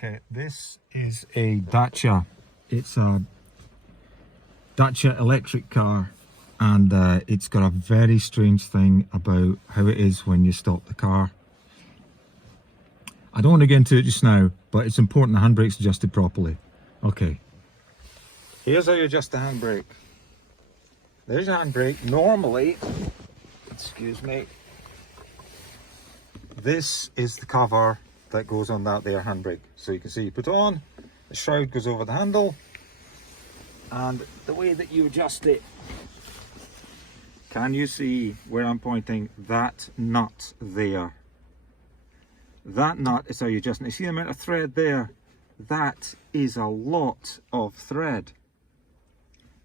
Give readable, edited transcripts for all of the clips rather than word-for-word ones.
Okay, this is a Dacia. It's a Dacia electric car, and it's got a very strange thing about how it is when you stop the car. I don't want to get into it just now, but it's important the handbrake's adjusted properly. Okay, here's how you adjust the handbrake. There's your handbrake. Normally, excuse me, this is the cover that goes on that there handbrake. So you can see you put it on, the shroud goes over the handle, and the way that you adjust it, can you see where I'm pointing? That nut there. That nut is how you adjust it. You see the amount of thread there? That is a lot of thread.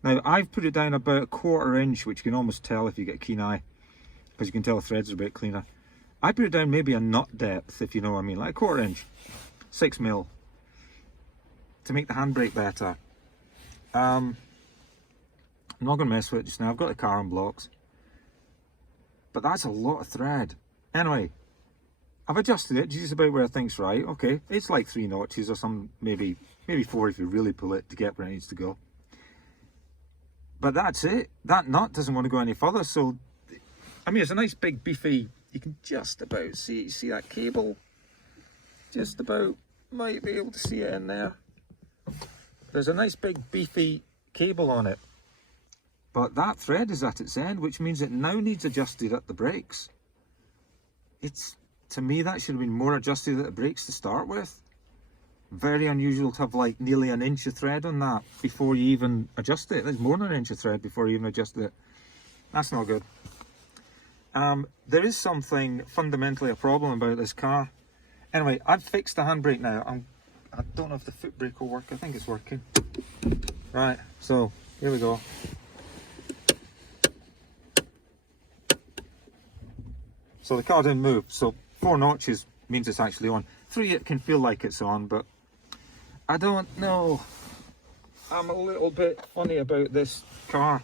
Now I've put it down about 1/4 inch, which you can almost tell if you get a keen eye, because you can tell the threads are a bit cleaner. I put it down maybe a nut depth, if you know what I mean, like 1/4 inch, 6 mil, to make the handbrake better. I'm not going to mess with it just now. I've got the car on blocks, but that's a lot of thread. Anyway, I've adjusted it just about where I think's right. Okay, it's like 3 notches or some, maybe 4 if you really pull it to get where it needs to go. But that's it. That nut doesn't want to go any further. So, I mean, it's a nice big beefy. You can just about see that cable. Just about, might be able to see it in there. There's a nice big beefy cable on it. But that thread is at its end, which means it now needs adjusted at the brakes. To me, that should have been more adjusted at the brakes to start with. Very unusual to have like nearly 1 inch of thread on that before you even adjust it. There's more than 1 inch of thread before you even adjust it. That's not good. There is something fundamentally a problem about this car. Anyway, I've fixed the handbrake now. I don't know if the foot brake will work. I think it's working. Right, so here we go. So the car didn't move. So 4 notches means it's actually on. 3, it can feel like it's on, but I don't know. I'm a little bit funny about this car.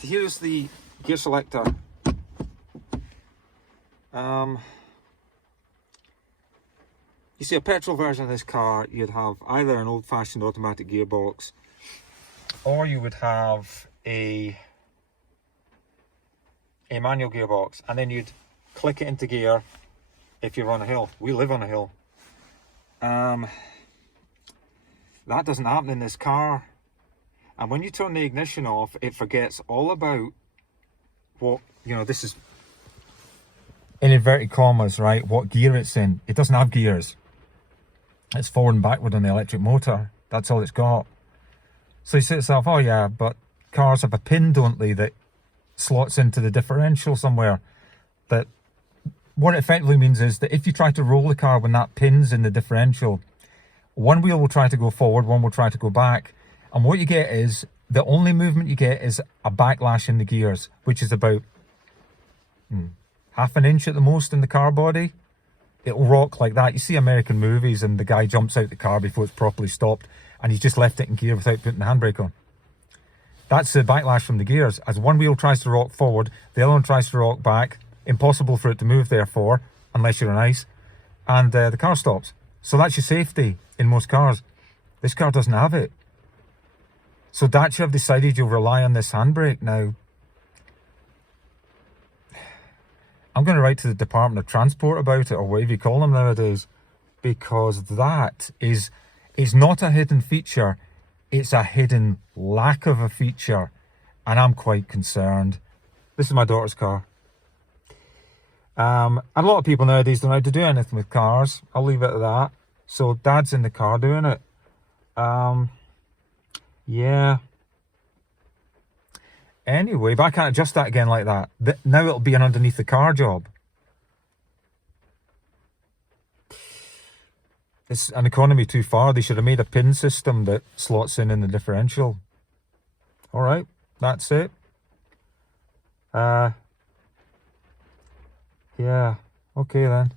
Here's the gear selector. You see, a petrol version of this car, you'd have either an old-fashioned automatic gearbox, or you would have a manual gearbox, and then you'd click it into gear if you're on a hill. We live on a hill. That doesn't happen in this car. And when you turn the ignition off, it forgets all about what, you know, this is in inverted commas, right, what gear it's in. It doesn't have gears. It's forward and backward on the electric motor. That's all it's got. So you say to yourself, oh yeah, but cars have a pin, don't they, that slots into the differential somewhere. That what it effectively means is that if you try to roll the car when that pin's in the differential, one wheel will try to go forward, one will try to go back. And what you get is, the only movement you get is a backlash in the gears, which is about 1/2 inch at the most in the car body. It'll rock like that. You see American movies and the guy jumps out the car before it's properly stopped and he's just left it in gear without putting the handbrake on. That's the backlash from the gears. As one wheel tries to rock forward, the other one tries to rock back. Impossible for it to move, therefore, unless you're on ice. And the car stops. So that's your safety in most cars. This car doesn't have it. So Dacia have decided you'll rely on this handbrake now. I'm going to write to the Department of Transport about it, or whatever you call them nowadays, because that is not a hidden feature. It's a hidden lack of a feature, and I'm quite concerned. This is my daughter's car. And a lot of people nowadays don't know how to do anything with cars. I'll leave it at that. So Dad's in the car doing it. Yeah. Anyway, but I can't adjust that again like that. Now it'll be an underneath the car job. It's an economy too far. They should have made a pin system that slots in the differential. All right, that's it. Yeah, okay then.